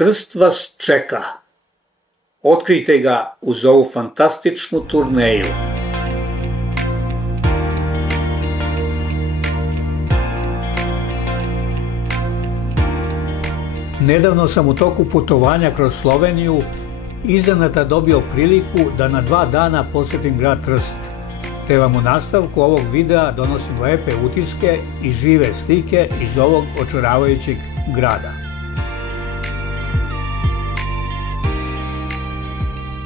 Trst vas čeka. Otkrijte ga uz ovu fantastičnu turneju. Nedavno sam u toku putovanja kroz Sloveniju iznenada dobio priliku da na 2 dana posjetim grad Trst, te vam u nastavku ovog videa donosim lepe utiske i žive slike iz ovog očaravajućeg grada.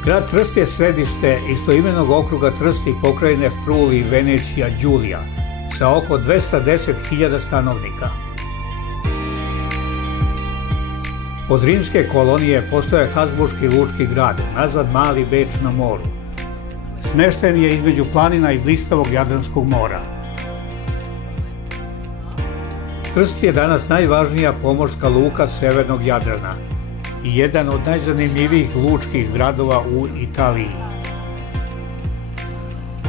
Grad Trst je središte istoimenog okruga Trst i pokrajine Friuli Venecija Giulia sa oko 210.000 stanovnika. Od rimske kolonije postoje Habsburški lučki grad, nazvat Mali Beč na moru. Smešten je između planina i blistavog Jadranskog mora. Trst je danas najvažnija pomorska luka severnog Jadrana i jedan od najzanimljivijih lučkih gradova u Italiji.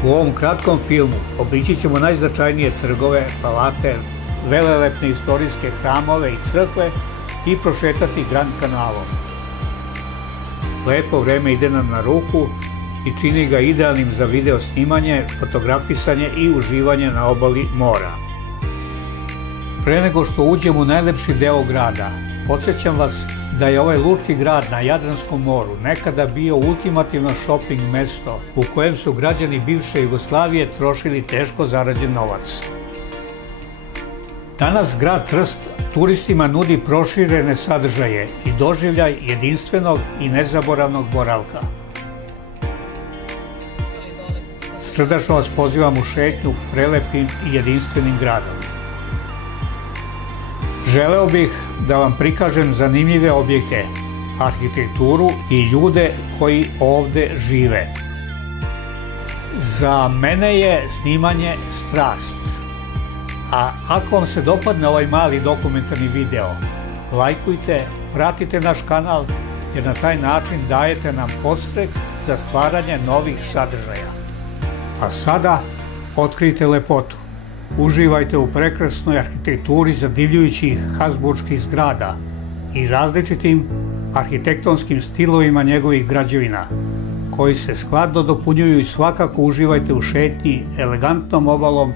U ovom kratkom filmu obići ćemo najznačajnije trgove, palate, velelepne istorijske hramove i crkve i prošetati Grand kanalom. Lepo vreme ide nam na ruku i čini ga idealnim za video snimanje, fotografisanje i uživanje na obali mora. Pre nego što uđemo u najlepši deo grada, podsjećam vas da je ovaj lučki grad na Jadranskom moru nekada bio ultimativno shopping mesto u kojem su građani bivše Jugoslavije trošili teško zarađen novac. Danas grad Trst turistima nudi proširene sadržaje i doživljaj jedinstvenog i nezaboravnog boravka. Srdačno vas pozivam u šetnju prelepim i jedinstvenim gradom. Želeo bih da vam prikažem zanimljive objekte, arhitekturu i ljude koji ovde žive. Za mene je snimanje strast. A ako vam se dopadne ovaj mali dokumentarni video, lajkujte, pratite naš kanal jer na taj način dajete nam podstrek za stvaranje novih sadržaja. A sada otkrijte lepotu. Uživajte u prekrasnoj arhitekturi zadivljujućih Habsburških zgrada i različitim arhitektonskim stilovima njegovih građevina, koji se skladno dopunjuju i svakako uživajte u šetnji elegantnom obalom,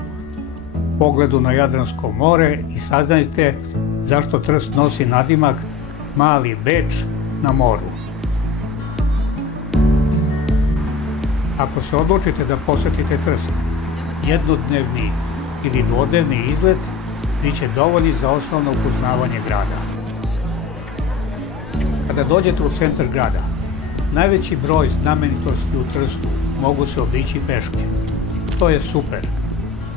pogledu na Jadransko more i saznajte zašto Trst nosi nadimak Mali Beč na moru. Ako se odlučite da posjetite Trst, jednodnevni ili dvodnevni izlet biće dovoljni za osnovno upoznavanje grada. Kada dođete u centar grada, najveći broj znamenitosti u Trstu mogu se obići peške. To je super.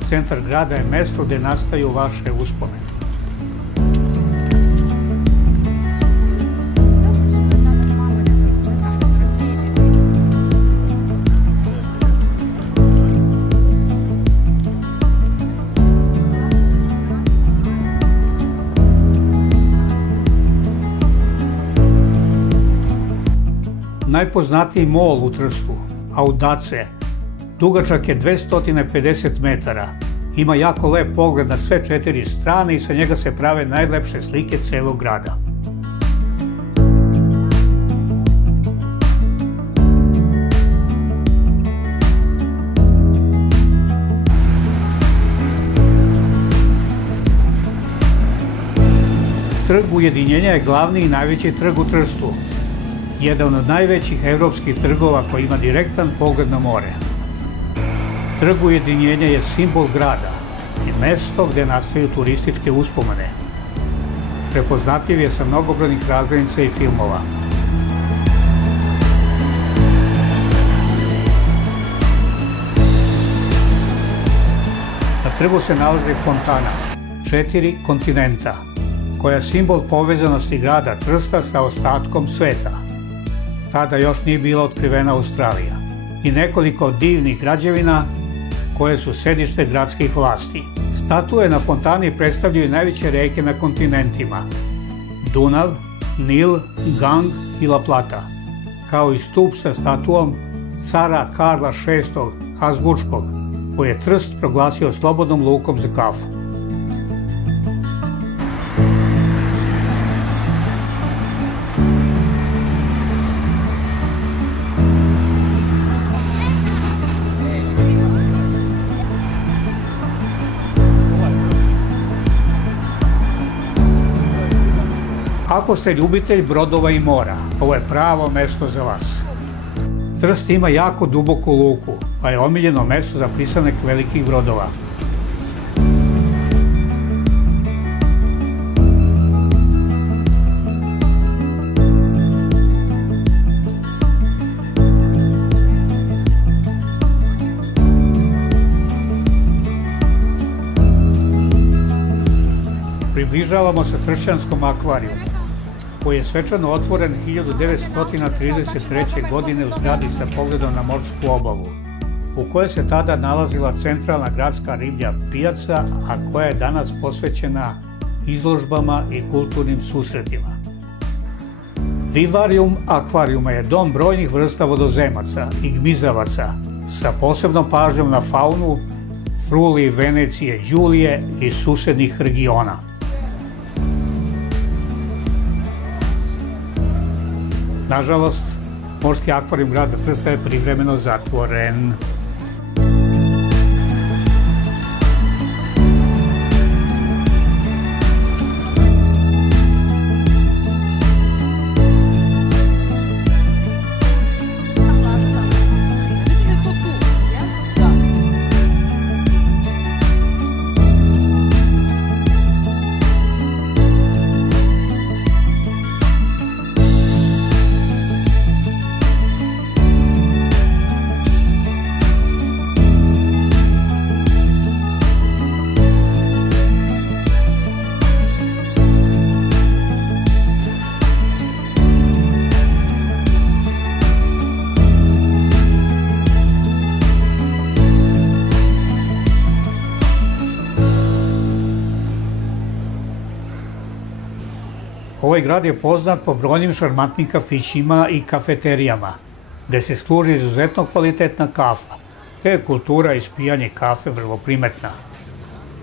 Centar grada je mesto gde nastaju vaše uspomene. Najpoznatiji mol u Trstu, Audace, dugačak je 250 metara, ima jako lep pogled na sve 4 strane i sa njega se prave najlepše slike celog grada. Trg Ujedinjenja je glavni i najveći trg u Trstu, jedan od najvećih evropskih trgova koji ima direktan pogled na more. Trg Ujedinjenja je simbol grada i mesto gde nastaju turističke uspomene. Prepoznatljiv je sa mnogobrojnih razglednica i filmova. Na trgu se nalazi fontana 4 kontinenta, koja je simbol povezanosti grada Trsta sa ostatkom sveta. Tada još nije bila otkrivena Australija. I nekoliko divnih građevina koje su sedište gradskih vlasti. Statue na fontani predstavljaju najveće reke na kontinentima: Dunav, Nil, Gang i La Plata, kao i stup sa statuom cara Karla VI Habsburškog, koji je Trst proglasio slobodnom lukom za kafu. Ako ste ljubitelj brodova i mora, ovo je pravo mesto za vas. Trst ima jako duboku luku, pa je omiljeno mesto za pristanak velikih brodova. Približavamo se Tršćanskom akvarijumu, koji je svečano otvoren 1933. godine u zgradi sa pogledom na morsku obalu, u kojoj se tada nalazila centralna gradska riblja pijaca, a koja je danas posvećena izložbama i kulturnim susretima. Vivarijum akvarijuma je dom brojnih vrsta vodozemaca i gmizavaca sa posebnom pažnjom na faunu Frulije, Venecije, Đulije i susednih regiona. Nažalost, morski akvarijum grada Trsta je privremeno zatvoren. Ovaj grad je poznat po brojnim šarmantnim kafićima i kafeterijama, gde se služi izuzetno kvalitetna kafa, te je kultura ispijanje kafe vrlo primetna.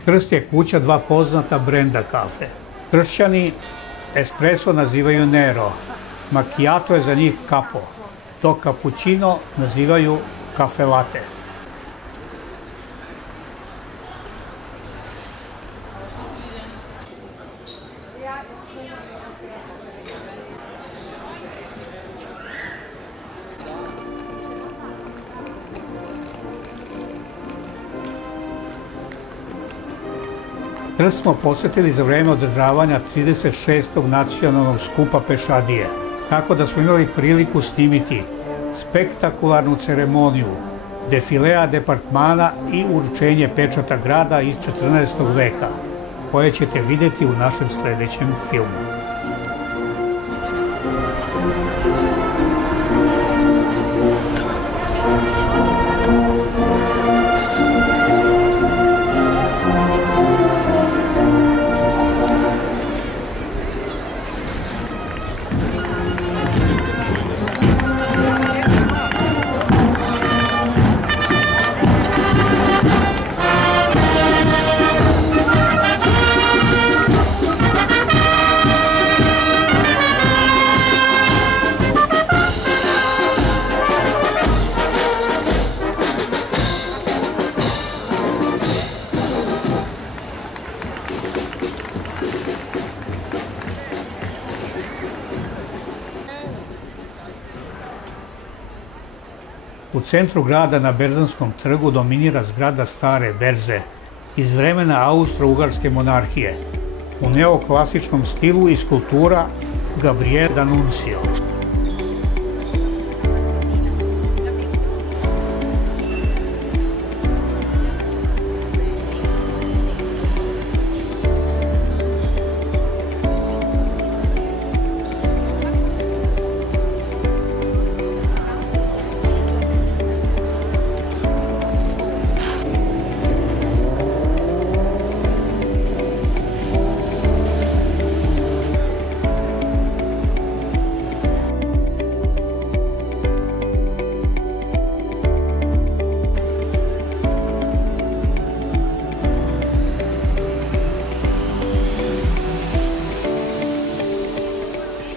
Trst je kuća dva poznata brenda kafe. Tršćani espresso nazivaju Nero, macchiato je za njih capo, dok cappuccino nazivaju cafe latte. Trst smo posjetili za vreme održavanja 36. nacionalnog skupa pešadije, tako da smo imali priliku snimiti spektakularnu ceremoniju, defilea departmana i uručenje pečata grada iz 14. veka, koje ćete vidjeti u našem sljedećem filmu. U centru grada na Berzanskom trgu dominira zgrada stare berze iz vremena Austro-Ugarske monarhije u neoklasičnom stilu i skulptura Gabriele D'Annunzio.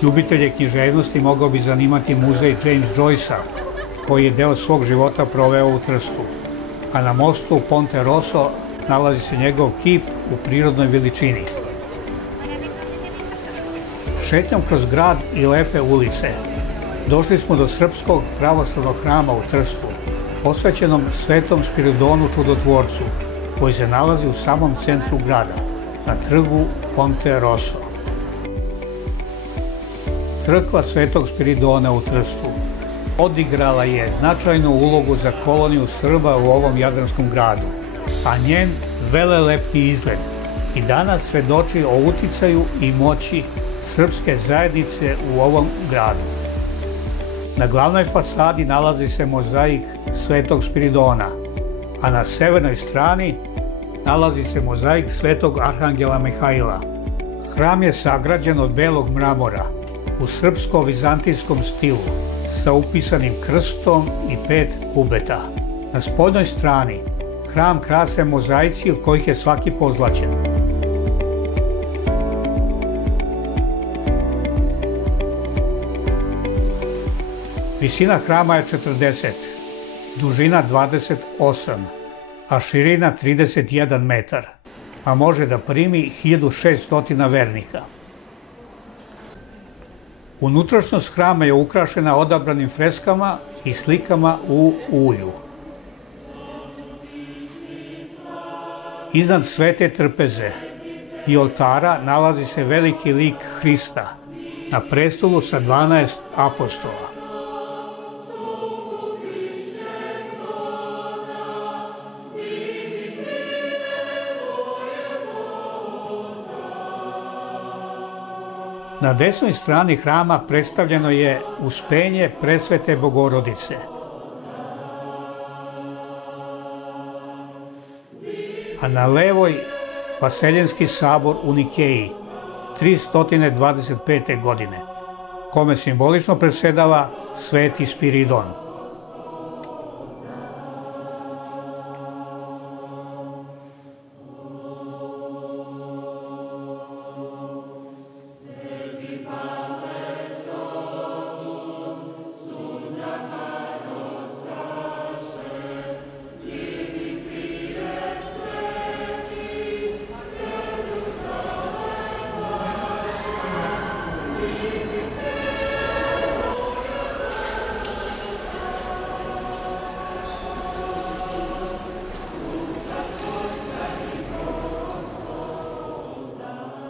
Ljubitelje književnosti mogao bi zanimati muzej James Joycea, koji je deo svog života proveo u Trstu, a na mostu Ponte Rosso nalazi se njegov kip u prirodnoj veličini. Šetnjom kroz grad i lepe ulice došli smo do Srpskog pravoslavnog hrama u Trstu, posvećenom Svetom Spiridonu Čudotvorcu, koji se nalazi u samom centru grada, na trgu Ponte Rosso. Crkva Svetog Spiridona u Trstu odigrala je značajnu ulogu za koloniju Srba u ovom jadranskom gradu, a njen velelepni izgled i danas svedoči o uticaju i moći srpske zajednice u ovom gradu. Na glavnoj fasadi nalazi se mozaik Svetog Spiridona, a na severnoj strani nalazi se mozaik Svetog Arhangela Mihaila. Hram je sagrađen od belog mramora u srpsko-vizantijskom stilu sa upisanim krstom i 5 kubeta. Na spoljnoj strani hram krase mozaici od kojih je svaki pozlaćen. Visina hrama je 40, dužina 28, a širina 31 metar, a može da primi 1600 vernika. Unutrašnjost hrama je ukrašena odabranim freskama i slikama u ulju. Iznad svete trpeze i oltara nalazi se veliki lik Hrista na prestolu sa 12 apostola. Na desnoj strani hrama predstavljeno je Uspenje Presvete Bogorodice. A na levoj Vaseljenski sabor u Nikeji 325. godine, kome simbolično predsedava Sveti Spiridon.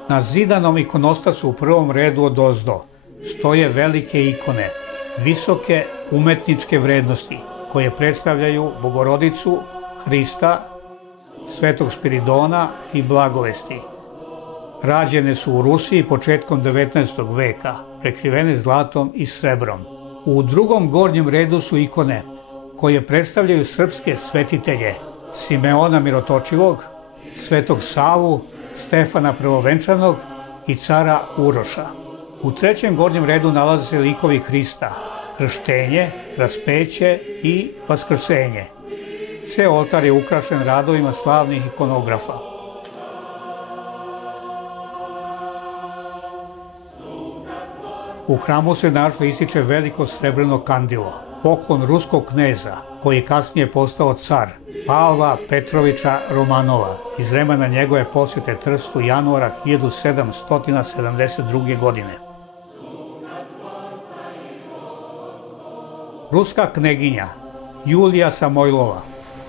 Na zidanom ikonostasu u prvom redu odozdo stoje velike ikone, visoke umetničke vrednosti, koje predstavljaju Bogorodicu, Hrista, Svetog Spiridona i Blagovesti. Rađene su u Rusiji početkom 19. veka, prekrivene zlatom i srebrom. U drugom gornjem redu su ikone koje predstavljaju srpske svetitelje Simeona Mirotočivog, Svetog Savu, Stefana Prvovenčanog i cara Uroša. U trećem gornjem redu nalaze se likovi Hrista, krštenje, raspeće i vaskrsenje. Ceo oltar je ukrašen radovima slavnih ikonografa. U hramu se naročito ističe veliko srebrno kandilo, poklon ruskog kneza, koji je kasnije postao car, Pavla Petrovića Romanova, iz vremena njegove posjete Trstu januara 1772. godine. Ruska kneginja Julija Samojlova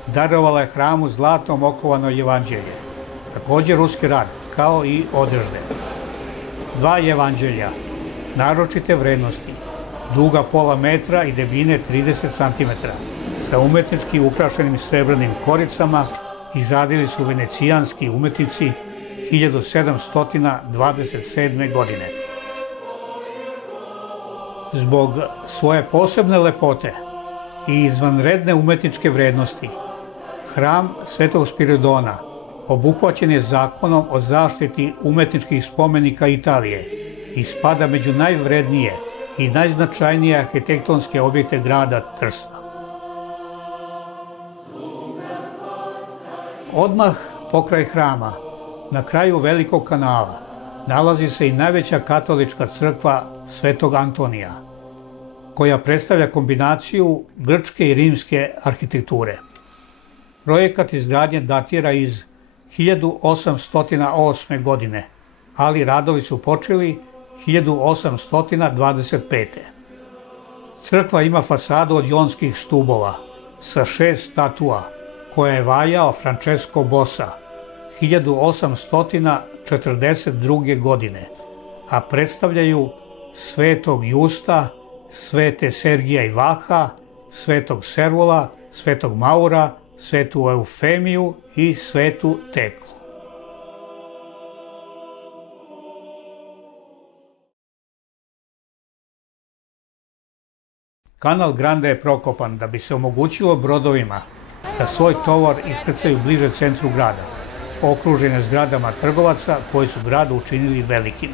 darovala je hramu zlatom okovano jevanđelje, također ruski rad, kao i odežde. 2 jevanđelja naročite vrednosti, duga pola metra i debljine 30 cm, sa umetnički ukrašenim srebrnim koricama, izradili su venecijanski umetnici 1727. godine. Zbog svoje posebne lepote i izvanredne umetničke vrednosti, hram Svetog Spiridona obuhvaćen je zakonom o zaštiti umetničkih spomenika Italije i spada među najvrednije i najznačajnije arhitektonske objekte grada Trsta. Odmah pokraj hrama, na kraju velikog kanala, nalazi se i najveća katolička crkva Svetog Antonija, koja predstavlja kombinaciju grčke i rimske arhitekture. Projekat izgradnje datira iz 1808. godine, ali radovi su počeli 1825. Crkva ima fasadu od jonskih stubova sa 6 statua koje je vajao Francesco Bossa 1842. godine, a predstavljaju Svetog Justa, Svete Sergija i Vaha, Svetog Servola, Svetog Maura, Svetu Eufemiju i Svetu Teklu. Kanal Grande je prokopan da bi se omogućilo brodovima da svoj tovar iskrcaju bliže centru grada, okružene zgradama trgovaca koji su grad učinili velikim.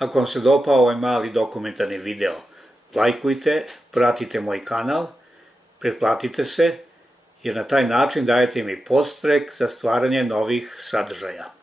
Ako vam se dopao ovaj mali dokumentarni video, lajkujte, pratite moj kanal, pretplatite se, jer na taj način dajete mi podstrek za stvaranje novih sadržaja.